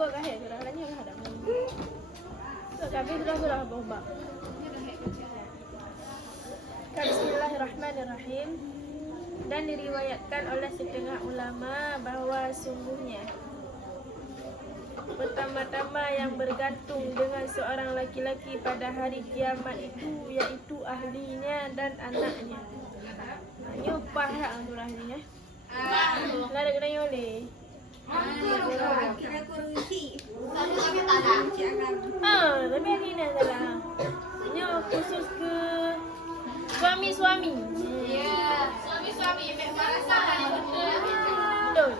kok kahit surah lagi ada. So kami surah bombak. Bismillahirrahmanirrahim. Dan diriwayatkan oleh setengah ulama bahawa sungguhnya pertama-tama yang bergantung dengan seorang laki-laki pada hari kiamat itu iaitu ahlinya dan anaknya. Ini pahak surah ni ya. Lah ada kena oleh. Tapi ini dah salah. Ini khusus ke suami-suami. Ya, suami-suami merasakan yang Betul.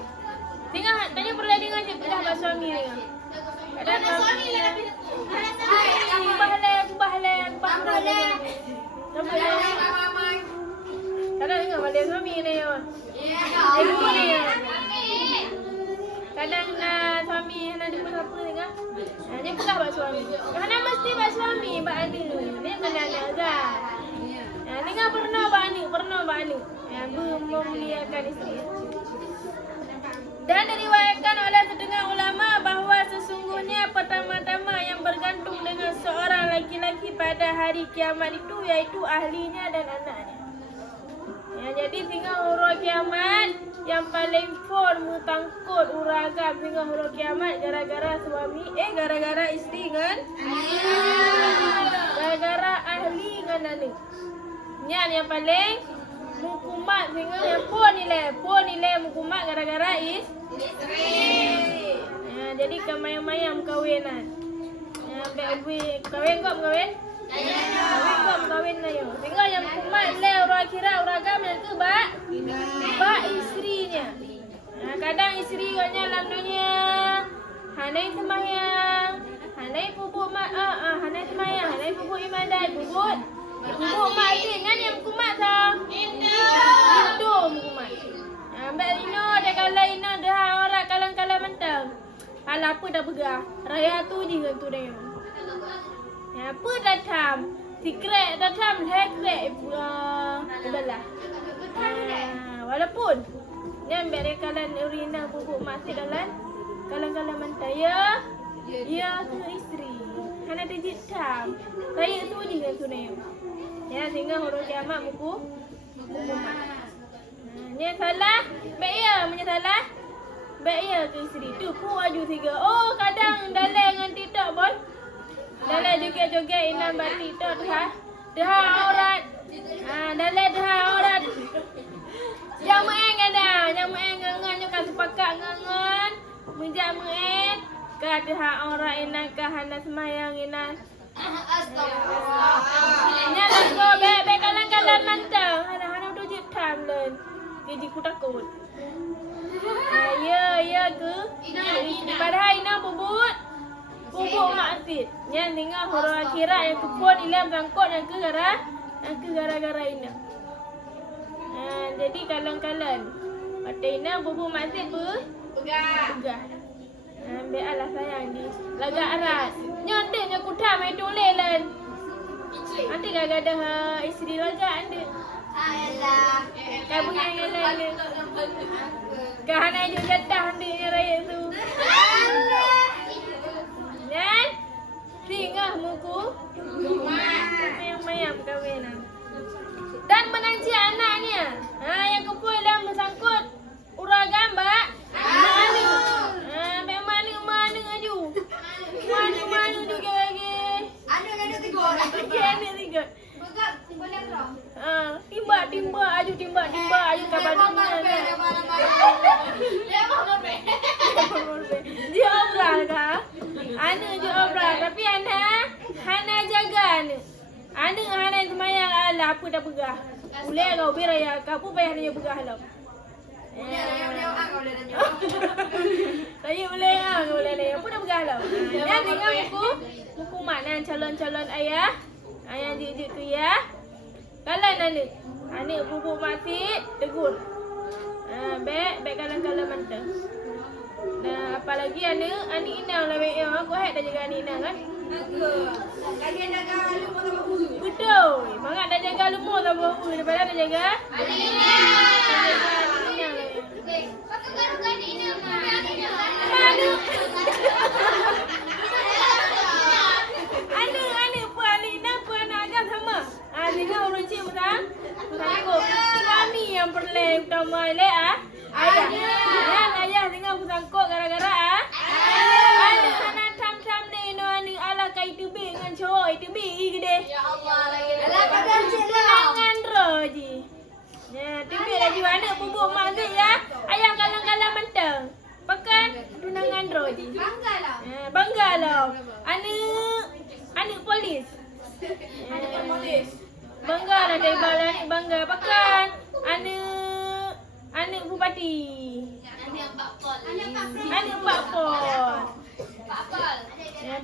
Tengok, tanya pernah dengar je belah bahasa suami tengok. Ada suami lah tapi Aku bahalan. Kadang dengar balik suami ni. Ibu ni. Kadang nak suami nak jumpa siapa tengok. Dia belah bahasa suami. Kerana mesti bahasa suami bak ada. Ni kena anak Azhar. Dengar pernah bak anu. Memuliakan isteri. Dan diriwayatkan oleh setengah ulama bahawa sesungguhnya pertama-tama yang bergantung dengan seorang laki-laki pada hari kiamat itu iaitu ahlinya dan anaknya. Jadi tinggal huruf kiamat yang paling mutangkut uragam tinggal huruf kiamat gara-gara suami gara-gara isteri kan? Gara-gara ahli dengan anak. Yang paling mukumat tinggal yang pun nilai mukumat gara-gara isteri. Jadi kemayang-mayang kawinan. Kawin kau kawin? Kawin na yun. Tinggal yang mukumat nilai orang akhirat uragam yang tu bak isterinya. Kadang isteri katnya dalam dunia hanai semayang, hanai pupuk hanai semayang, hanai pupuk ibadat, pupuk mati kan yang mukumat sah. Itu mukumat. Ambil Ino, dia kala Ino dah orang kalang-kalang mentang. Alah apa dah begah. Raya tu je tu dia. Apa datang? Secret datang, secret belah. Walaupun dia ambil dia kalang urina pupuk masih dalam kalang-kalang mentang. Ya tu isteri. Hana dia jitam. Raya tu je tu dia. Ya, sehingga huruf kiamat mukumat. Ni salah, baik ya, punya salah. Baik ya ke isteri tu pun aju tiga. Oh, kadang dalai dengan TikTok pun. Dalai joget-joget inam bat TikTok dah aurat. Dalai dah aurat. Jamaah kadang, jamaah ngangan kan sepakat ngangan. Menjak main ka dah aurat inam ka hana semayang inam. Astagfirullah. Nyala ko be kalang-kalang mantang. Hana tu je tamlen. Gaji ku takut. Ya ke? Padahal Ina bubuk maksud. Yang dengar huruf akhirat yang kepun ilam sangkut yang ke gara-gara Ina. Jadi kalang-kalang. Mata Ina bubuk maksud Pegah. Ambil alah sayang di lagak aras. Nyontek aku tak main tulis lan. Nanti gak ada isteri lagak anda. Ayolah. Kau punya yang lain. Kau nak juga jatah anda yang raya tu. Dan tinggal muku. Mayam kahwin. Dan menanci anaknya. Yang kepul dalam bersangkut uragam mbak. Mana aju. Mana juga lagi. Ada tiga orang. Ada tiga. Begat boleh terang. Timba aju kabar dunia. Dia obral kah? Ana je obral tapi Hana jaga Ana. Hana semayang ala apa dah begah. Boleh kau beraya kau pun payah dia begah lah. Saya boleh apa dah begah lah. Dan dengan buku makna calon-calon ayah. Ayah dia tu ya. Kalau anak bubuk masih tegur. Baik kalang-kalang mantap. Nah, apalagi anak Ina lah baik yang aku dah jaga anak Ina kan. Lagi jaga lumur sama budu. Betul. Mangat dah jaga lumur sama budu daripada dah jaga Anak Ina. Ina. Patut garukan Ina. Aduh. cowok itu bi gede. Ya Allah lagi. Alah kadang celah. Tunangan roji. Ya, tiba lagi anak bubuk mak Zik ya. Ayah kalang-kalang mentang. Pekan tunangan roji. Banggalah. Banggalah. Anak polis. Anak polis. Banggalah dari bala ni bangga. Pekan anak bupati. Anak Pak Pol.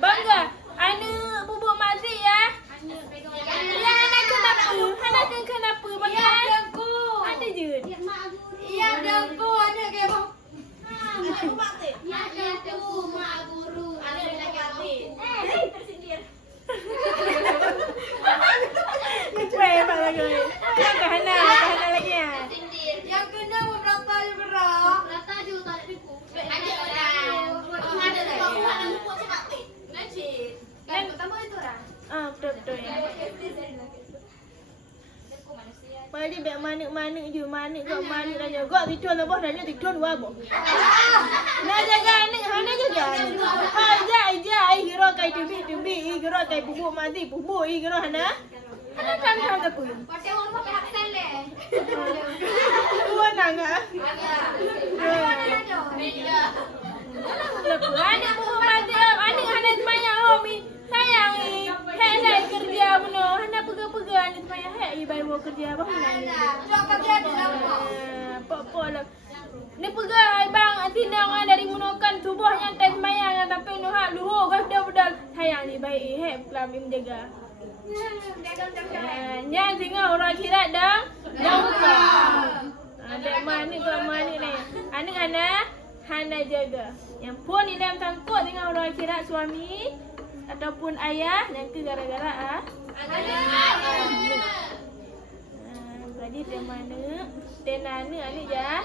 Bangga. Anak bubuk mak Zik ya. Ya, anak kenapa? Anak kenapa pekan? Ada je. Iya dengku ada ke bang. Weh, Pak lagi. Ke Hana lagi ya. Yang kena berapa berak? Betul ya. Pada bek manik je manik dah jaga tidur lah boh dah tidur dua boh. Nak jaga anak Hana jaga. Ai hero kai tibi hero kai bubuk mati bubuk hero Hana. Hana kan apa? Pakai orang pakai haksan le. Dua nanga. Lepas anak bubuk mati anak Hana semayang homi. Sayang ni. Hei kerja puno. Hana pegang anak semayang hei baru kerja apa nani. Cok kerja di dalam. Apa lah. Ni pegang bang tinang dari munokan subuh yang tes semayang tapi nu hak luhur dah sayang ni baik hei pelan menjaga. Nyan singa orang akhirat dah buka. Ada manik kalau manik ni. Anak Hana jaga. Yang pun ni dalam sangkut dengan orang akhirat suami ataupun ayah yang ke gara-gara jadi dia mana? Dia nana anak ya.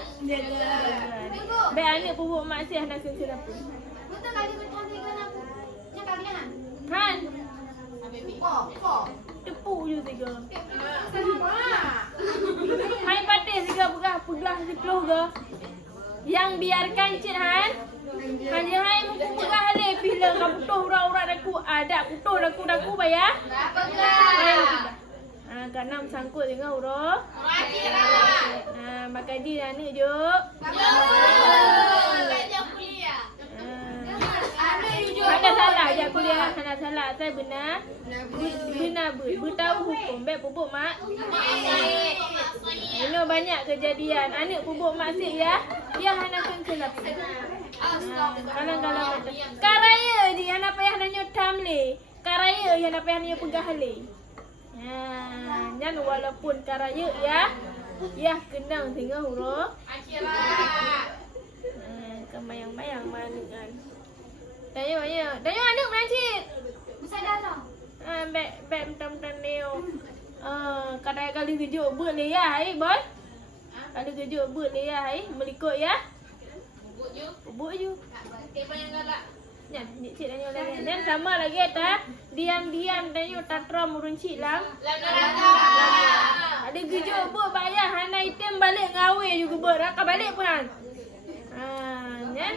Baik anak bubuk mak sia nak sensor apa? Betul kali betul dengan aku. Yang kali kan? Han. Kok. Tepuk je tiga. Hai patis tiga pegang sepuluh ke. Yang biarkan Cik Han. Hanya hai muka pegang hale pila kau putuh urat-urat aku. Ada putuh daku bayar. Pegang. Kanam sangkut dengan urut. Makan di anak je. Hana salah je kuliah. Hana salah. Saya benar. Bertahu hukum. Baik bubuk mak. Ini banyak kejadian. Anak bubuk mak Zik ya. Dia Hana kenapa? Kalang-kalang mata. Karaya je yang apa yang Hana nyotam le. Karaya yang apa yang Hana pegang le. Jangan walaupun karaya ya kenang tengah huruf kemayang-mayang manukan. Tanya anak melancit. Bisa dah. Bek mentam-mentam neo. Kadang kali kejut buat le ya boy. Kali kejut buat le ya melikut ya. Bubuk je. Yan, cik tanya lagi. Dan sama lagi ta. Diam-diam tanya tatram urun cik lang. Ada gejok buat bayar Hana item balik ngawe juga buat. Raka balik pun han. Yan.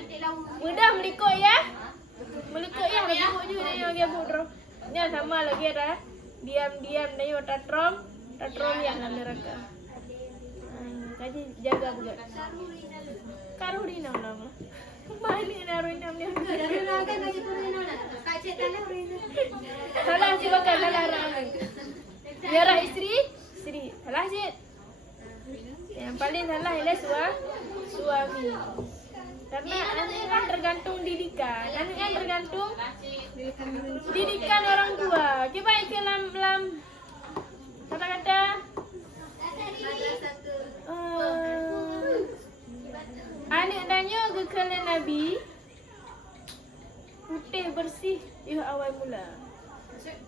Mudah melikut ya. Melikut ya bubuk je tanya dia bubuk. Yan sama lagi ta. Diam-diam tanya tatram yang dalam neraka. Kaji jaga buat. Karurina lama. Balik dah Rina dia. Salah si bakal salah orang. Biarlah isteri. Salah Cik. Yang paling salah ialah suami. Karena anak kan tergantung didikan. Anak kan tergantung didikan orang tua. Cuba ikut lam kata-kata. Anak nanya kekala Nabi putih bersih awal mula.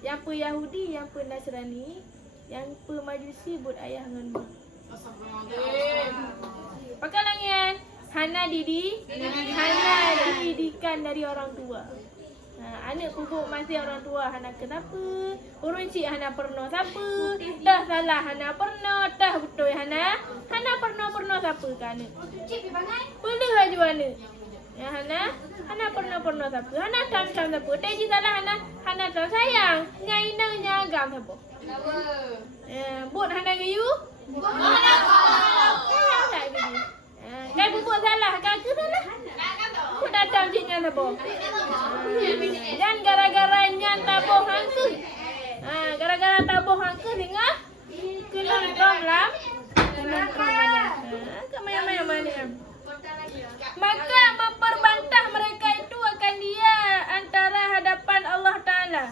Yang pe Yahudi, yang pe Nasrani, yang pe Majusi buat ayah dengan mak. Pakai langian. Hana didikan dari orang tua. Anak pupuk masih orang tua. Hana kenapa? Urun cik Hana pernah siapa? Dah salah Hana pernah. Dah betul Hana pernah siapa ke anak? Cik pergi bangai. Boleh aja anak. Ya Hana pernah siapa? Hana tam siapa? Teji salah Hana hana tak sayang. Nyai nang nyagam siapa? Buat hana gayu? Sayang tak gayu? Kai bubuk salah, kakak salah. Aku datang ciknya siapa? Dan gara-gara nyan tabuh hangku. Gara-gara tabuh hangku tengah kelon lam. Kelon mana? Kemana mana? Maka memperbantah mereka itu akan dia antara hadapan Allah Ta'ala.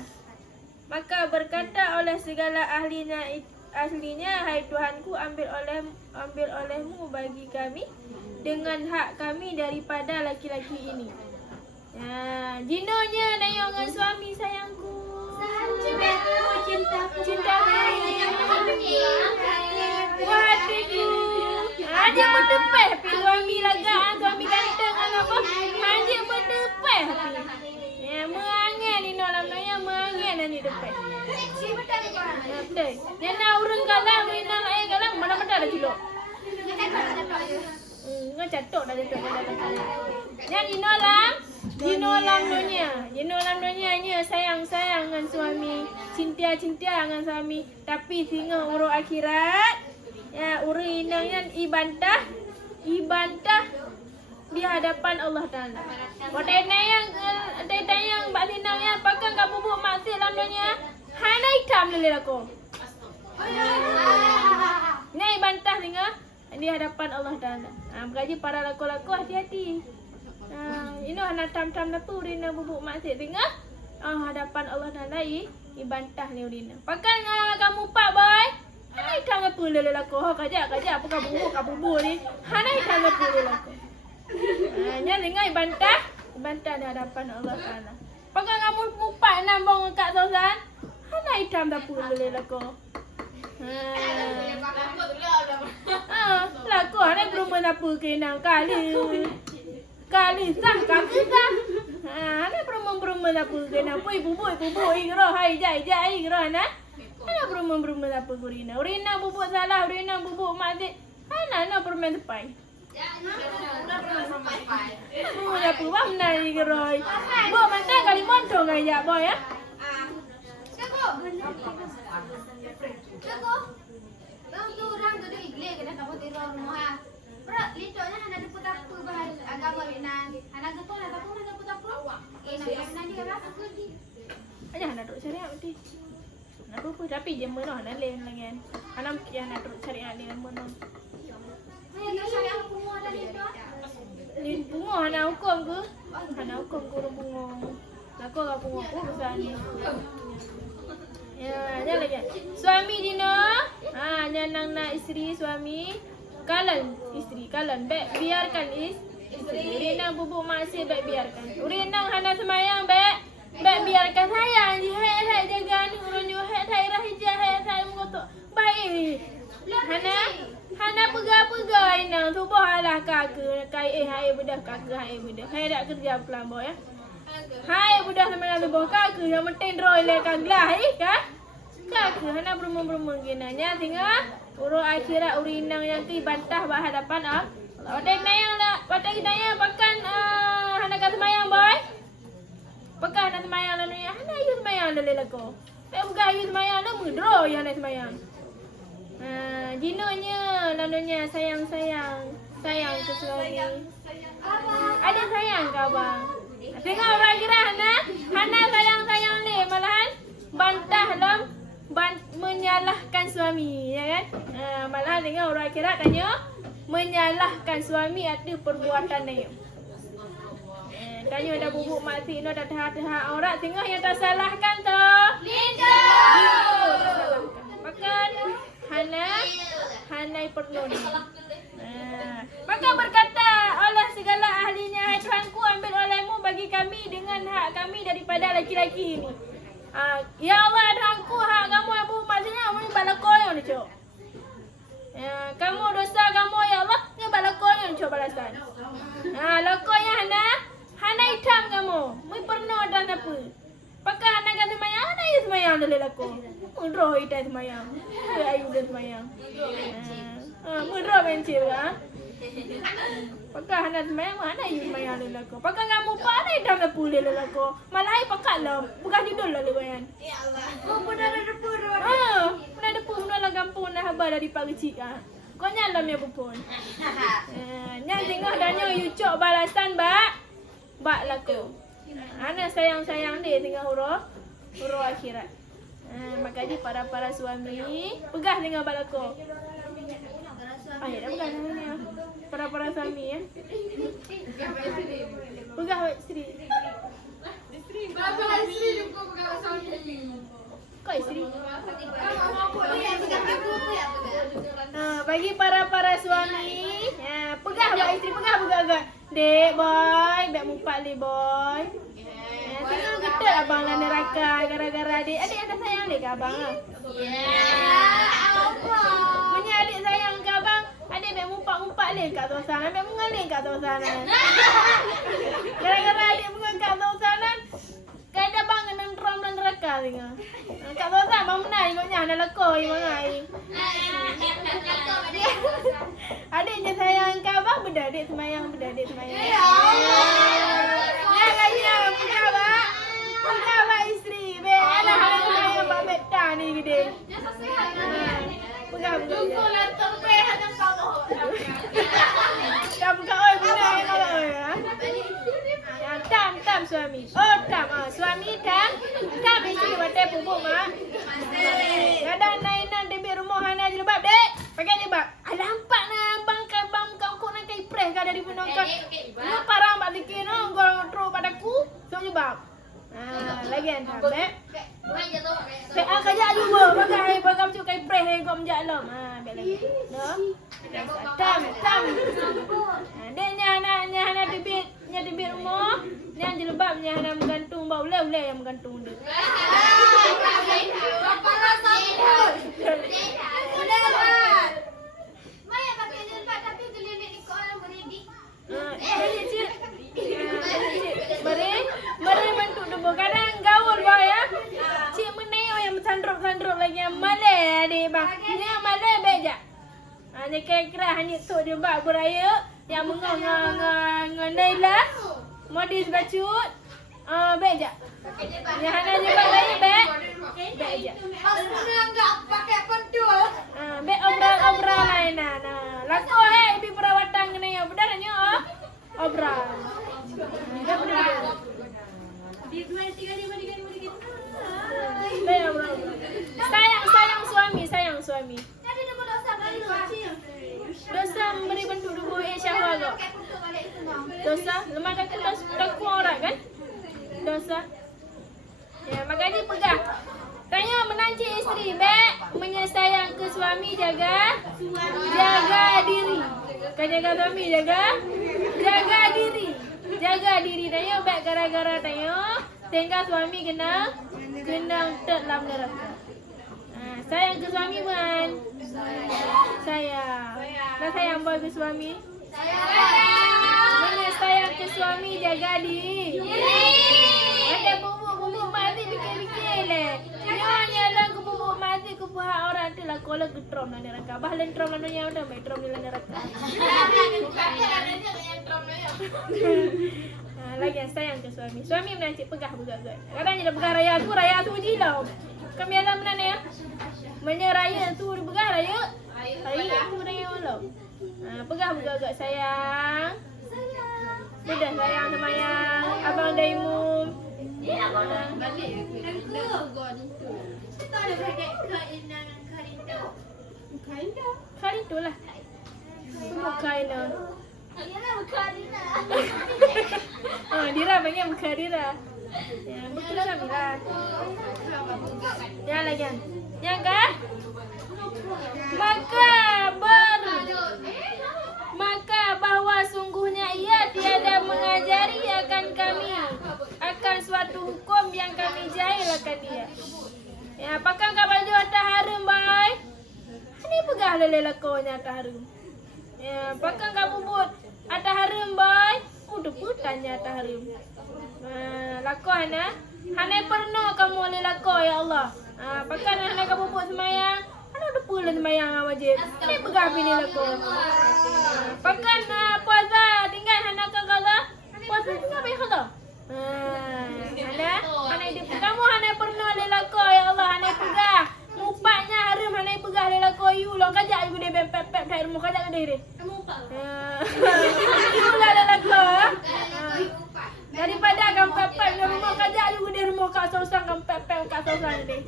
Maka berkata oleh segala aslinya, hai Tuhanku, ambil olehmu bagi kami dengan hak kami daripada laki-laki ini. Jinonya nayong dengan suami sayangku. Cintaku. Hatiku. Dia berdepeh pi suami lagak, suami ganteng apa? Dia berdepeh pi. Meangin ni dalam naya meangin ni depeh. Betul. Nena urang kalah, nena ai kalah mana-mana dah cilok. Ngacatok dah jatuh dalam. Nya dinolam nonya nya sayang dengan suami, cinta dengan suami, tapi singa urut akhirat. Urang inang yang ibantah di hadapan Allah Ta'ala. Wadah yang mbak sinang yang pakai kat bubuk maksud lamanya hana hitam lele aku. Ni ibantah singa di hadapan Allah Ta'ala. Bergaji para laku-laku hati-hati. Ini hana tam-tam lapu rina bubuk maksud singa hadapan Allah Ta'ala ibantah ni urina. Pakai kamu pak boy. Hana hitam apa lele aku? Kajak apa kau bubuk ni? Hana hitam apa lele aku? Nya dengar bantah di hadapan Allah Taala. Pakai kamu mupat nambang kat sosan. Hana hitam dah pun lele aku. Laku hana belum apa kena kali sah kaki sah. Hana belum apa kena bubuk iro hai jai iro hana. Hana belum apa urina bubuk salah, urina bubuk mak dik. Hana permen tepai. Udah pulang naik geroi. Buat mana kali montong aja boy ya? Jago. Bang tu orang tu igle kena kamu tiru rumah. Berat litoknya hana ada putapu bahas agama Vietnam. Hana tu pun ada pun ada putapu. Nak nanti kan aku di. Aja hana duk syariat mesti. Nak apa tapi je menah hana lain lagi. Hana mesti hana duk syariat dengan menah. Ni bunga hana hukum ke? Hana hukum ke orang bunga. Laku orang bunga pun besar ni. Ya lagi. Suami Dino, nang isteri suami. Kalan isteri, kalan. Baik biarkan isteri. Urinang bubuk maksih baik biarkan. Urinang hana semayang baik biarkan sayang. Hai jaga ni urang jo hai rah hijau hai mengotok. Baik. Hana pegang inang tu bahalah kakak hai budak kakak hai budak. Hai dak kerja pelambok ya. Hai budak sama tu bawa kakak yang penting roy le kaglah ka. Kakak hana berumur ginanya tinggal urut akhirat urinang yang ki bantah bah hadapan Wadah nayang pakan hana kat semayang boy. Pakan hana semayang lalu ya. Hana ayu semayang lalu lako. Bukan ayu semayang lalu mudro yang hana semayang. Jinonya lalunya sayang ke suami. Ada sayang ke abang? Tengok orang kira Hana sayang ni malahan bantah menyalahkan suami, ya kan? Malahan tengok orang kira tanya menyalahkan suami ada perbuatan dia. Tanya ada bubuk mati no dah tahap orang tengok yang tak salahkan tu. Linda. Makan Hanai perlu ni. Maka berkata oleh segala ahlinya, hai Tuhanku, ambil olehmu bagi kami dengan hak kami daripada laki-laki ini. Ya Allah Tuhanku, hak kamu yang buat maksudnya kamu balakonya ni cok. Kamu dosa kamu ya Allah, ni balakonya ni cok balasan. Lakonya hana hitam kamu. Mu pernah dan apa? Pakai hana kata semayang, hana ayu semayang dulu laku. Mudroh hitam semayang. Ayu dah semayang. Mudroh bencil lah. Pakai hana semayang, hana ayu semayang dulu laku. Pakai kamu pa hana Hai dah tak boleh lah aku. Malah hai pakat lah. Bukan judul lah lewayan. Ya Allah. Oh, benar ada pun. Pernah ada pun lah kampung dah habar dari pagi cik ah. Kau nyalam ya pun. Nya tengok danya you cok balasan bak laku. Ana sayang-sayang dia tengah huruf akhirat. Makanya para suami pegah dengan bak laku. Ya dah pegah ni. Para suami ya. Pegah isteri. Bapa isteri juga pegang suami. Kau isteri. Bagi para suami, pegah bak isteri, pegah agak. Dek boy, beg mumpat li boy. Tengok getek abang lah neraka gara-gara adik. Adik ada sayang dek ke abang ah? Punya adik sayang ke abang, adik beg mumpat li kat atas sana, beg mengaling kat atas sana. Gara-gara adik mengaling kat atas sana, kaya bang kena drum dan neraka tengok. Kat atas sana bang menang ikutnya nak lekoi mangai. Adiknya sayang ke abang, berdadik semayang. Ya kaya, pegah bak isteri. Be, alah sayang bak beta ni gede. Pegah. Tunggu lah terbehat dan tahu. Tak pegah oi guna kalau oi ah. Ya tam suami. Oh tam suami tam isteri bate pupuk mak. Kadang nainan debit rumah hana jilbab dek. Pakai jilbab. Alah nampak nah bang kau nak kai press ka dari penongkot. Lu parang bak dikir no gol tro padaku. So jilbab. Lagi anda dek. Pek kerja juga pakai bagam cuk kai press kau menjak lom. Bek lagi. No. Tam. Dek nya debit rumah. Nya jilbab nya hana menggantung bau le yang menggantung dia. Para sabun. Maya pakai jilbab tapi gelinik di kolam beredi. Cik. Mari bantu debo. Kadang gaul boy ya. Cik meneo yang sandruk lagi yang malai adik bang. Ini yang malai beja. Ni kira hanya tu dia bak beraya yang menganailah modis bacut. Beja. Yang hana jilbab lagi beja. Maksudnya enggak pakai pentul. Bek obral lain nah. Lako ibi perawatan kena ya benar nya obral. Dah benar. Di 2 3 5 3 Sayang suami. Jadi dia berdosa kali Dosa memberi bentuk tubuh syahwat kau. Dosa, lemah kata dah kuat orang kan? Dosa. Ya, makanya pegah. Tanya menanci isteri, bek menyayang ke suami jaga diri. Kan jaga suami jaga diri. Tanya bek gara-gara tanya sehingga suami kena dalam neraka. Sayang ke suami bukan? Sayang. Dah sayang boy ke suami? Sayang ke suami jaga diri. Ada bubuk mati fikir le. Nyonya lah ku bubuk mati ku puha orang tu lah kola ku trom lah neraka. Bah len trom lah nya udah mai trom lah neraka. Lagi sayang ke suami. Suami menancik pegah begat-begat. Kadang dia pegah raya tu jilau. Kami alam mana ya? Menyeraya tu pegah raya. Raya tu raya malam. Pegah begat-begat sayang. Sudah sayang sama yang abang Daimum. Balik. Kita ada pakai Kain tu lah. Semua kain lah. Yalah Karina. Dira panggil Karina. Ya, betul Sami lah. Ya lagi. Yang kah? Maka bahwa sungguhnya ia tiada mengajari akan kami akan suatu hukum yang kami jahilkan dia. Ya, pakai kau baju atas harum boy. Ini pegah lelakonya atas harum. Ya, pakai kau bubut atas harum boy. Udah putannya atas harum. Lako hana pernah kamu oleh lako ya Allah. Pakai hana kau bubut semayang. Hana udah pula semayang wajib. Ini pegah pilih lako. Pakai puasa tinggal hana kau kala. Puasa tinggal bayar kala. bo kat sosan kan pep-pep kat sosan deh.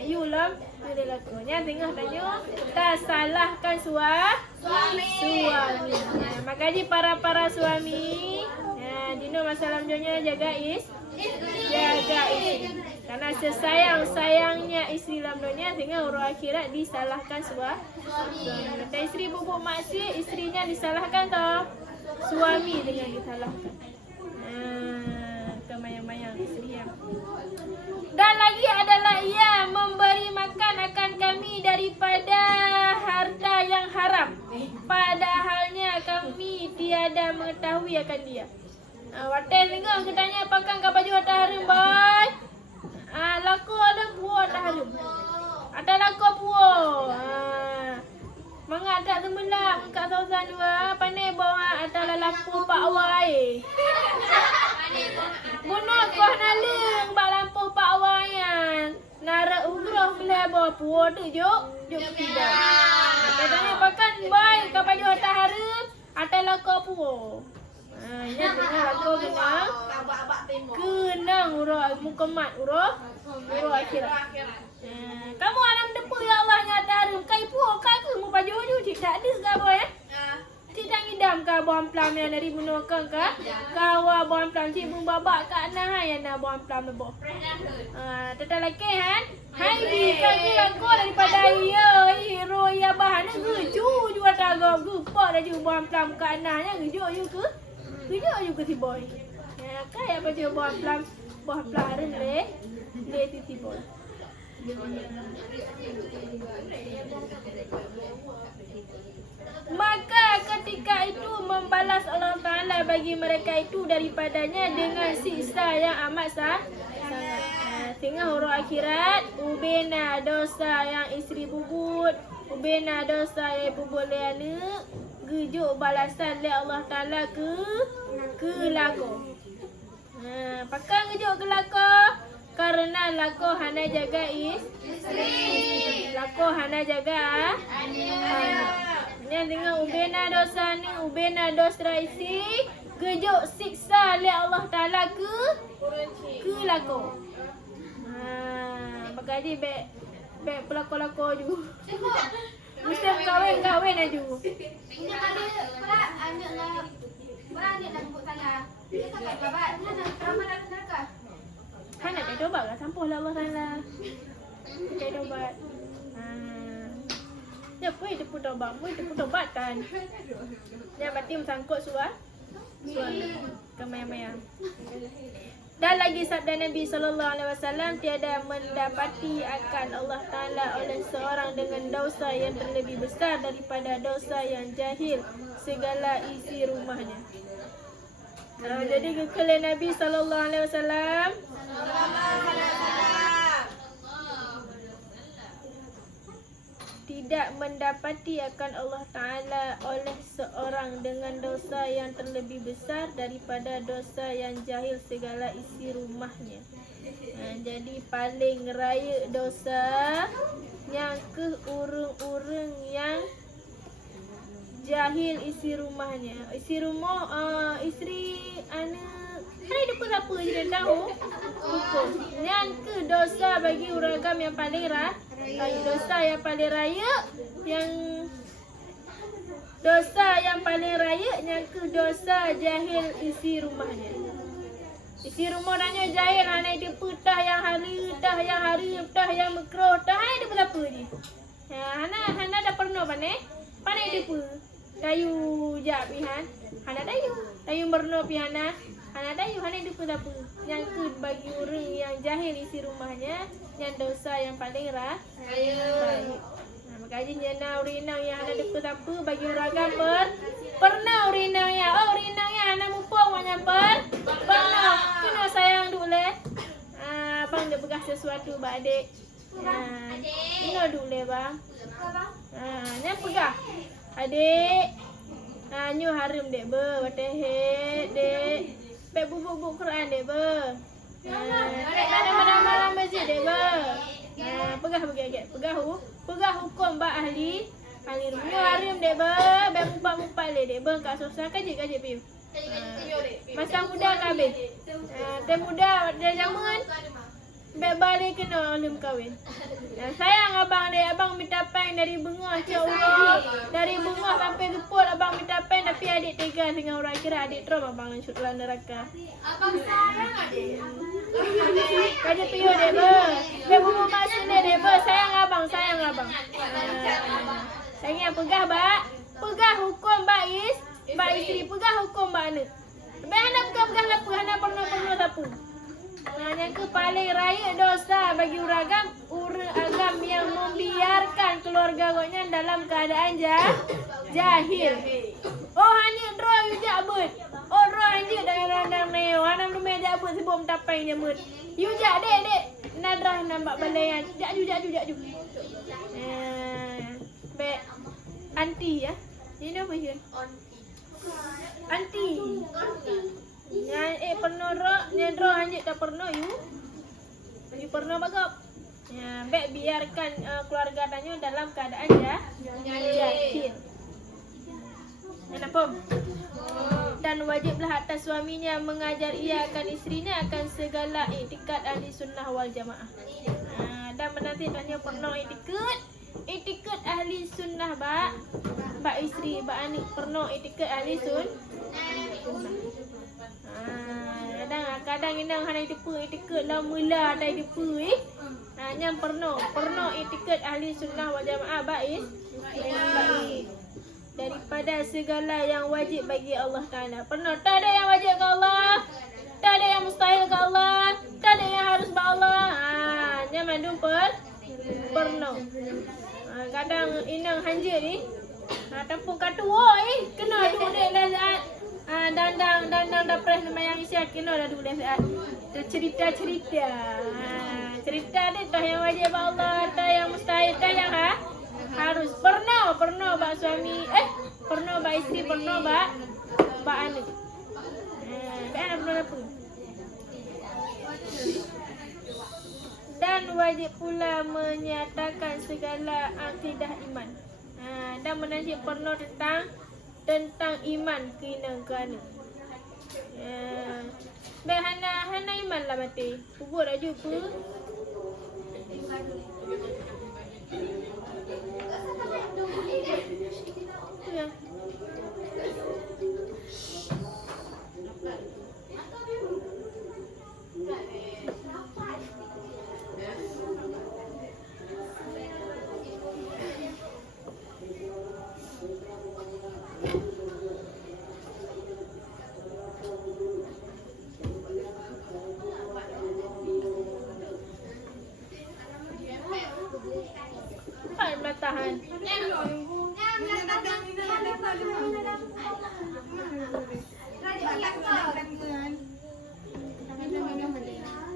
You lah dia lakunya tengah tanya tak salahkan suami. Makanya para suami dino masalah jonya jaga istri. Karena sesayang-sayangnya istri dalam dunia tengah orang akhirat disalahkan suami. Dan istri bubuk maksiat istrinya disalahkan tau. Suami dengan disalahkan. Kemayang-mayang istri yang. Dan lagi adalah ia memberi makan akan kami daripada harta yang haram. Padahalnya kami tiada mengetahui akan dia. Watel tengok aku tanya pakan ke baju harta haram boy. Laku ada buah harta haram. Ada laku buah. Mangak tak sebelah kat sausan dua. Pandai bawa ada lampu pak awai. Bunuh kau nalung bak lampu pak awayan. Nara umrah belah bawa puan tu juk tidak. Katanya pakan baik ke baju harta haram. Ada laku buah. Ini tengah laku kenang urah muka mat urah akhirat. Kamu alam depa ya Allah nyata harum kai puak kai ke mu baju ju cik tak ada ke boy cik tak ngidam ke bom plam yang dari bunuh ke kawa bom plam cik bung babak kat nah yang nak bom plam lebo tetap laki han hai di kaki aku daripada hero ya bahan geju juga tagap gepak dah ju bom plam kat nahnya geju you ke si boy kai apa je bom plam harum le titi boy. Maka ketika itu membalas Allah Ta'ala bagi mereka itu daripadanya dengan siksa yang amat sangat. Tengah orang akhirat ubena dosa yang isteri bubut, ubena dosa yang bubut le anak, gejuk balasan le Allah Ta'ala ke lako. Pakai gejuk ke lako karena lako hana jaga isteri. Lako hana jaga anak. Dengan ubena dosa ni, ubena dosa isteri, gejuk siksa le Allah Ta'ala ke lako. Pakai dia beg pelako-lako ju. Musim kahwin aju. Ini ada pula anak dah buat salah. Dia tak babat, nak ramalan neraka. Nak cari tobat lah, sampailah Allah Ta'ala. Cari tobat. Ya, pun itu pun tobat, tobatan. Yang berarti sangkut suami. Kemayang-mayang. Dan lagi sabda Nabi SAW, tiada mendapati akan Allah Ta'ala oleh seorang dengan dosa yang terlebih besar daripada dosa yang jahil segala isi rumahnya. Jadi kekalian Nabi SAW tidak mendapati akan Allah Ta'ala oleh seorang dengan dosa yang terlebih besar daripada dosa yang jahil segala isi rumahnya. Jadi paling raya dosa yang ke urung-urung yang jahil isi rumahnya. Isi rumah isteri anak ada dapat apa je dah tahu hukum. Yang ke dosa bagi uragam yang paling raya. Dosa yang paling raya yang paling raya yang ke dosa jahil isi rumahnya. Isi rumah nanya jahil hanya dia petah yang hari, petah yang makruh, tah ada berapa je. Hana dah pernah pandai dia pu. Dayu jap pihan. Hana dayu merno pihana. Hana dayu hana dia pu apa. Yang ke bagi orang yang jahil isi rumahnya yang dosa yang paling raya. Makanya nyana urinang yang hana dia pu apa bagi orang gambar. Pernah urinang ya. Oh urinang ya hana mumpung banyak pernah. Kena sayang dulu le. Abang dia bekas sesuatu bak adik. Kena dulu le bang. Nya pegah. Adik. Nyu harum dek ber. Watehet dek. Bek bubuk-bubuk Quran dek ber. Malam-malam masjid dek ber. Pegah agak. Pegah hukum bak ahli rumah. Nyu harum dek ber. Bek mumpat-mumpat le dek ber. Kat susah kajik piu. Masa muda kabeh. Teh muda dia zaman. Bek balik kena alim kahwin. Sayang abang dia, abang minta pen dari Bengah Cik Allah. Dari Bengah sampai Geput abang minta pen tapi adik tega dengan orang kira adik trom abang lanjut lah neraka. Abang sayang adik. Kaji piyo dek ber. Bek bumbu masin dek ber. Sayang abang. Sayang pegah bak. Pegah hukum bak is. Bak isteri pegah hukum bak anak. Bek anak pegah apa? Anak pernah sapu. Yang ke paling raya dosa bagi uragam yang membiarkan keluarga goknya dalam keadaan jahil. Oh hanya draw you jabut. Oh draw hanya dalam neo. Anam rumah jabut sebelum tapai dia mut. You jak dek. Nadrah nampak balai jaju. Be anti ya. Ini apa sih? Anti. Yang pernah nyedro hanya tak pernah you pernah bagap. Ya, baik biarkan keluarga tanya dalam keadaan jahil. Kenapa? Dan wajiblah atas suaminya mengajar ia akan isterinya akan segala iktikad ahli sunnah wal jamaah. Dan menanti tanya pernah iktikad ahli sunnah bak isteri bak anak pernah iktikad ahli sunnah. Kadang inang hana iktikad lah mula ada depu yang pernah iktikad ahli sunnah wal jamaah baik daripada segala yang wajib bagi Allah Taala. Pernah tak ada yang wajib ke Allah, tak ada yang mustahil ke Allah, tak ada yang harus ke Allah. Jangan pernah. Kadang inang hanja ni tampung kata kena duduk lah saat dandang dapres nama yang isyak kena dah duduk saat cerita cerita ni tak yang wajib Allah, tak yang mustahil, tak yang harus. Pernah bak suami pernah bak isteri, pernah bak anak. Bak anak pernah apa? Dan wajib pula menyatakan segala akidah iman. Dan menajik pernah tentang iman kena ke anak. Baik hana iman lah mati. Kubur dah jumpa. Ya. Tahan.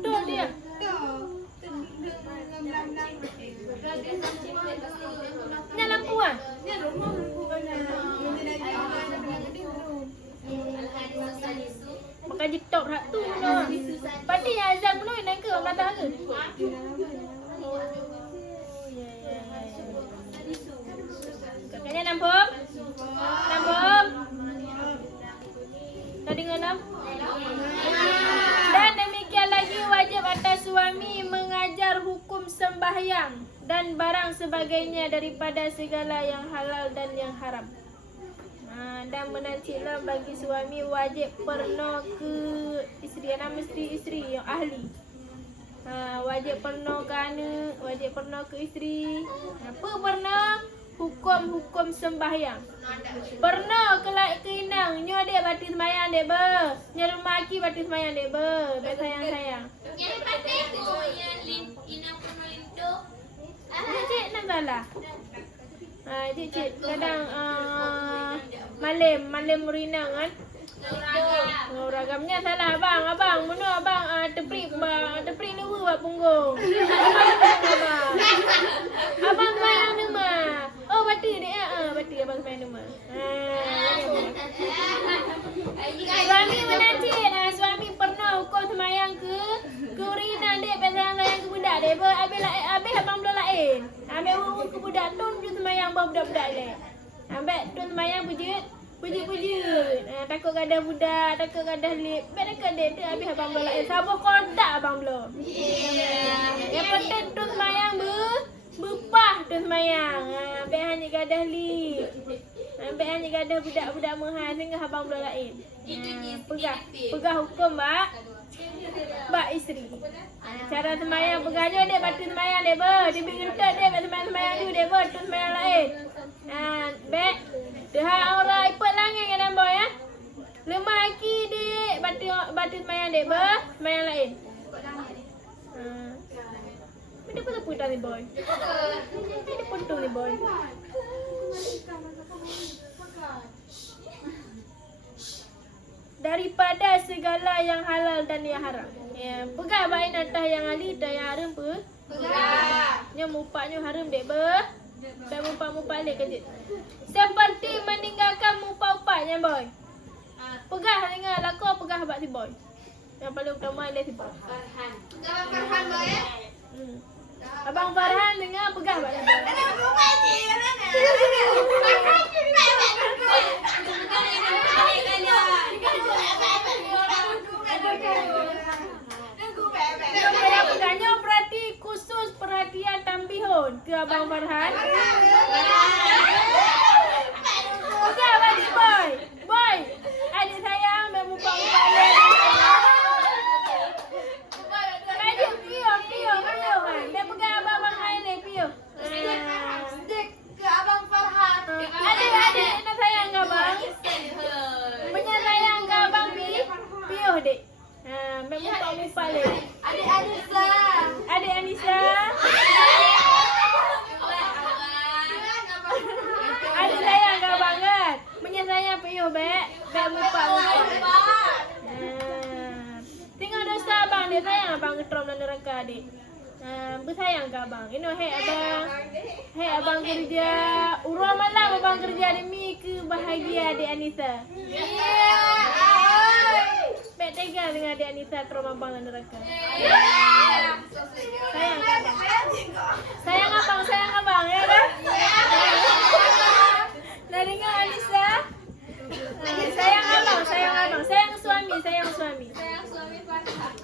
Tuh dia. Nyala lampu ah. Pakai jitop hak tu. Pati azam pun naik ke belakang ke? Kakaknya nampak? Tak dengar nam? Dan demikian lagi wajib atas suami mengajar hukum sembahyang dan barang sebagainya daripada segala yang halal dan yang haram. Dan menantilah bagi suami wajib pernah ke isteri, nama isteri yang ahli. Wajib pernah ke anak, wajib pernah ke isteri. Apa pernah? Hukum-hukum sembahyang. Pernah ke inang, nyo dek bati sembahyang dek ber. Nyo rumah aki bati sembahyang dek ber. Dek sayang-sayang. Yang patih tu yang inang pernah lintu. Cik nak salah. Cik kadang malam murinang kan. Ragamnya salah abang bunuh abang teprik lewa buat punggung. Abang sembahyang nama. Oh bati dek bati abang sembahyang nama. Suami menanti suami pernah hukum sembahyang ke urinan dek pasal sayang ke budak dek. Habis abang belum lain. Ambil urut ke budak tun je sembahyang budak-budak dek. Ambil tun sembahyang Pujut-pujut. Takut gadah budak, takut gadah lip. Baik dekat dek tu habis abang belum lain. Sabar kodak abang belum. Yang penting tu semayang bepah tu semayang. Baik hanya gadah lip. Baik hanya gadah budak-budak mahal sehingga abang belum lain. Pegah hukum bak isteri. Cara semayang pegahnya dek batu semayang dek ber. Dia bingentak dek bak semayang tu dek ber tu semayang lain. Baik. Dah orang ipet langit kan boy ya. Lemah lagi dek batu semayang dek ber, semayang lain. Dia pun terputar ni boy. Dia puntung ni boy. Daripada segala yang halal dan yang haram. Ya, pegah baik natah yang halal dan yang haram pe. Pegah. Nya mupaknya haram dek ber. Dan mupak-mupak lek kejut. Seperti meninggalkan mupak-mupaknya boy. Pegah dengan laku pegah bak si boy. Yang paling utama dia si boy. Abang Farhan boy ya? Abang Farhan dengan pegah bak si boy. Pegahnya berarti khusus perhatian tambihun ke Abang Farhan. Pegah bak si boy. Boy, adik sayang memupak-mupak lek. Adik piuh kan. Dia pegang abang Farhan ni piuh. Stick ke Abang Farhan. Adik nak sayang ke abang? Menyayang ke abang piuh dek. Memupak-mupak lek. Adik Anissa. Adik Anissa. Adik sayang ke abang kan? Menyayang piuh bek. Bek mupak-mupak. Tengok dosa abang dia sayang abang ketrom dalam neraka adik. Bersayang ke abang? You know, hey abang kerja urang malam abang kerja demi kebahagiaan adik Anissa. Baik tega dengan adik Anissa ketrom abang dalam neraka. Sayang ke abang? Sayang abang ya kan? Dah dengar Anissa? Sayang abang. Sayang suami. Sayang suami Farhan.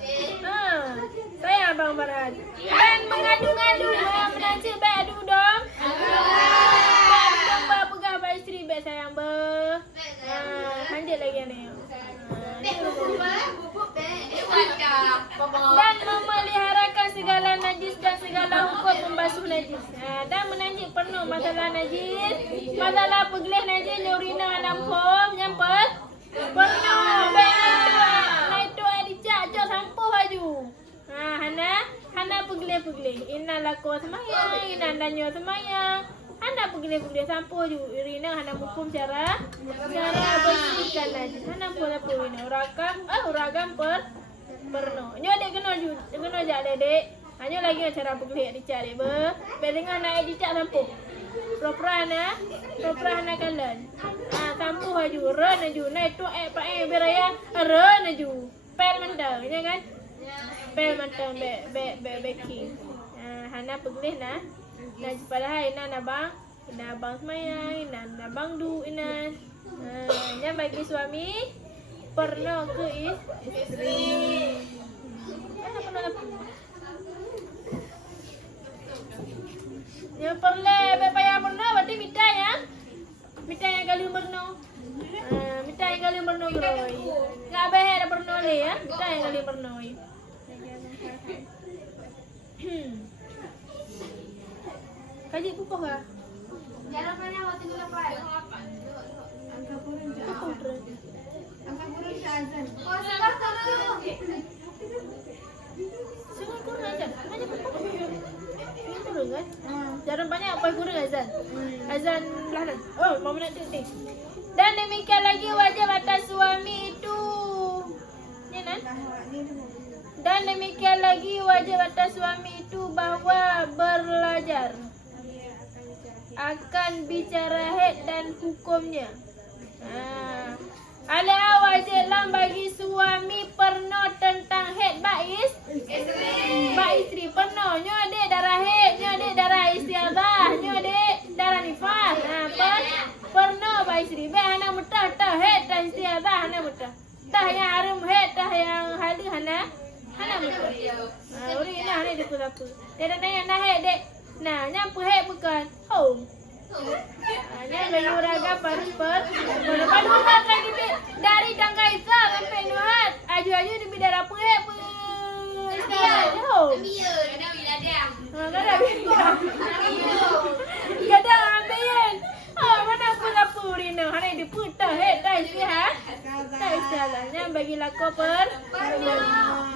Sayang abang Farhan. Dan mengadu-ngadu menanci baik adu dong. Adu dong ba pegah ba isteri baik sayang ba. Lanjut lagi ni. Dan memeliharakan segala najis dan segala hukum membasuh najis. Dan menanjik penuh masalah najis, masalah pegelih najis, urina dalam hom, nyampet. Penuh baik itu dicak cak sampuh aju. Hana pegelih. Inna laku semayang, inna danyo semayang. Hana pegelih sampuh aju. Urina hana hukum cara bersihkan najis. Hana pula urina uragam penuh. Nyo dek kena jak dek. Hanya lagi cara pegelih dicak dek ber. Dengan naik dicak sampuh. Propra hana kalan. Sampuh aju, ren aju. Naik tu beraya ren aju. Pel mentang, ya kan? Pel mentang baking. Hana pegelih nah padahal ina abang semayang, ina abang du ina. Nya bagi suami pernah ke isteri. Mana pernah ya perle payah pernah berarti minta yang kali berno. Minta yang kali berno geroi. Enggak beher berno le ya. Minta yang kali berno. Kaji pupuh ka? Jangan pernah waktu itu apa? Angka burung azan. Oh, sabar dulu. Sungai kurang azan. Mana pupuh? Sungai kurang kan? Jarang banyak apa kurang azan. Azan lahan. Oh, mau nak tik. Dan demikian lagi wajib atas suami itu. Ya kan? Dan demikian lagi wajib atas suami itu bahawa belajar akan bicara haid dan hukumnya. Ada wajib lam bagi suami pernah tentang haid bais isteri pernah nyo dek darah haid, nyo dek darah istiadah, nyo dek darah nifas. Pernah bais isteri. Baik anak metah dah hana muta. Dah yang harum het dah yang halu hana muta. Uri ina hana dia pun apa. Dia dah nanya nah het dek. Nah, nyampu het bukan. Home. Nya bagi uraga per. Padu kan lagi dari Tangkaisa sampai Nuhat. Aju-aju di bidara apa het pun. Home. Kada ambil. Mana apa Rina? Hana dia putah het dah istirahat. Tak istilahnya bagi lako per.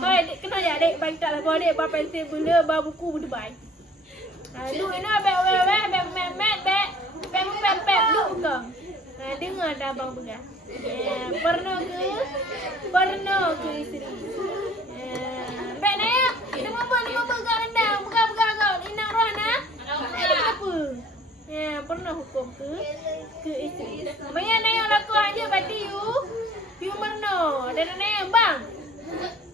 Baik, kena ya dek bagi tak lako dek ba pensel bula ba buku berdebai. Lu ini bek memet bek lu ke. Dengar dah abang pegang. Pernah ke isteri. Bek naya, nama pegang endang, pegang kau. Inang roh nah. Kenapa? Pernah hukum ke isteri. Maya naya laku aja berarti you merno. Dan naya bang.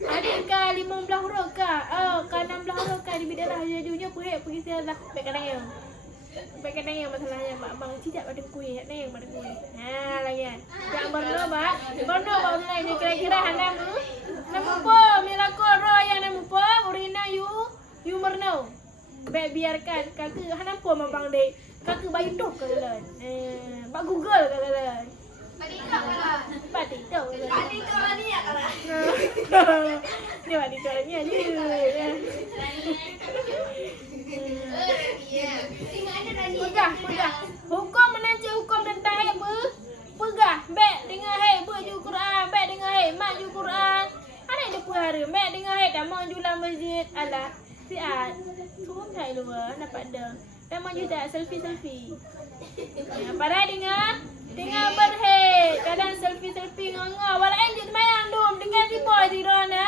Adakah 15 huruf ke? Ke 16 huruf ke di bidara jujunya pergi siapa baik kadang yang masalahnya bang cicak pada kuih naya pada kuih. Lagi kan. Jak merno ba online ni kira-kira hanamu. Namu po milaku ro yang namu po urina you merno. Baik biarkan kakak hanam po mabang dek. Kakak bayi tok ke lain. Bak Google ke lain. Patik tok ni ya kalah. Ni patik tok ni aja. Pegah. Hukum menanci hukum tentang heba. Pegah. Baik dengar heba ju Quran. Baik dengar heba mak ju Quran. Ada dia puara. Baik dengar heba dah mau jual masjid. Alah. Siat. Suruh tak luar. Dapat dah. Dah mau jual selfie. Pada dengar berhead. Kadang selfie nganga. Walau anjut semayang dum. Dengar si boy si Rona.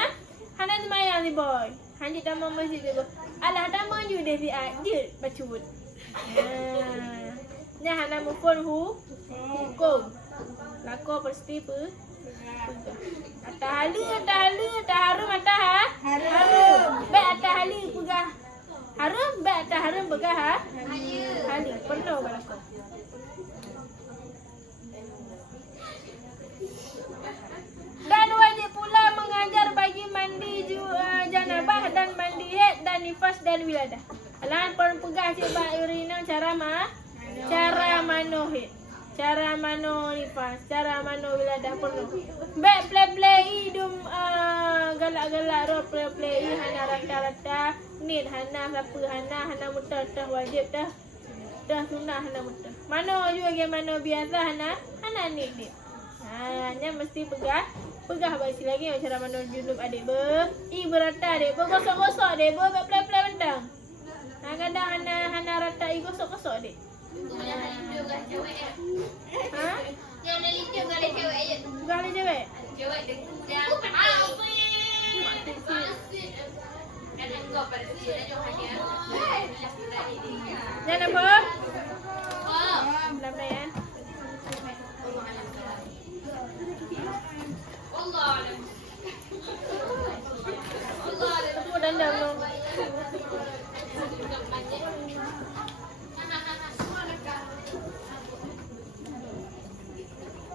Hana semayang si boy. Hanjut dah mau masjid dia. Alah dah mau jual dia siat. Dia bacut. Nya hana mufon hukum. Lako pasti Atah halu, atah harum, harum. Baik atah halu pegah. Harum, baik atah harum pegah halu. Penuh balako. Dan wajib pula mengajar bagi mandi janabah dan mandi haid dan nifas dan wiladah. Alah pun pegah cik bak urina cara mano haid. Cara mano nifas, cara mano wiladah penuh. Baik play hidung galak-galak ro play hana rata-rata nit hana siapa hana muta dah wajib dah sunnah hana muta. Mano juga ke mano biasa hana nit. Nya mesti pegah bagi lagi cara mano junub adik berata adik gosok-gosok adik baik play bentang. Kadang hana rata gosok-gosok adik. Yang ada lincah gak ada cewek aja. Gak ada cewek? Cewek dia ada enggak pada sini aja hanya. Jangan apa? Belum ya. Allah. Tepuk dandang dong.